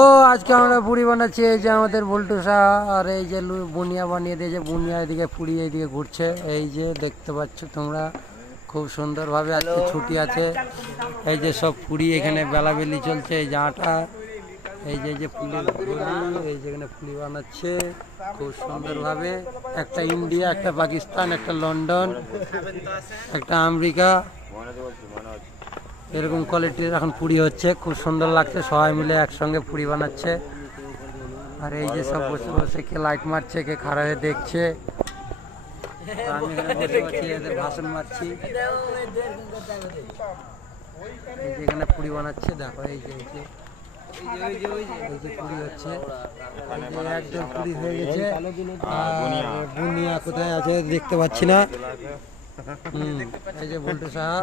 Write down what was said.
ও আজকে আমরা পুরি বানাচ্ছি, এই যে আমাদের বল্টু সাহা আর এই যে বুনিয়া বানিয়ে দিয়েছে। বুনিয়া এদিকে পুরি এইদিকে ঘুরছে, এই যে দেখতে পাচ্ছ তোমরা খুব সুন্দরভাবে। আজকে ছুটি আছে। এই যে সব পুরি এখানে বেলাবেলি চলছে। এই যে আটা, এই যে পুলি, এই যেখানে পুলি বানাচ্ছে খুব সুন্দরভাবে। একটা ইন্ডিয়া, একটা পাকিস্তান, একটা লন্ডন, একটা আমেরিকা, এরকম কোয়ালিটির এখন পুরি হচ্ছে। খুব সুন্দর লাগছে, সবাই মিলে একসঙ্গে পুরি বানাচ্ছে। আর এই যে সব বসে বসে কে লাইট মারছে, কে খাড়া হয়ে দেখছে। আমি এখানে বসে বসে এদের ভাষণ মারছি। এই যে এখানে পুরি বানাচ্ছে, দেখো এই যে পুরি হচ্ছে। একদম পুরি হয়ে গেছে। আর বুনিয়া কোথায় আছে দেখতে পাচ্ছি না। এই যে বল্টু সাহা।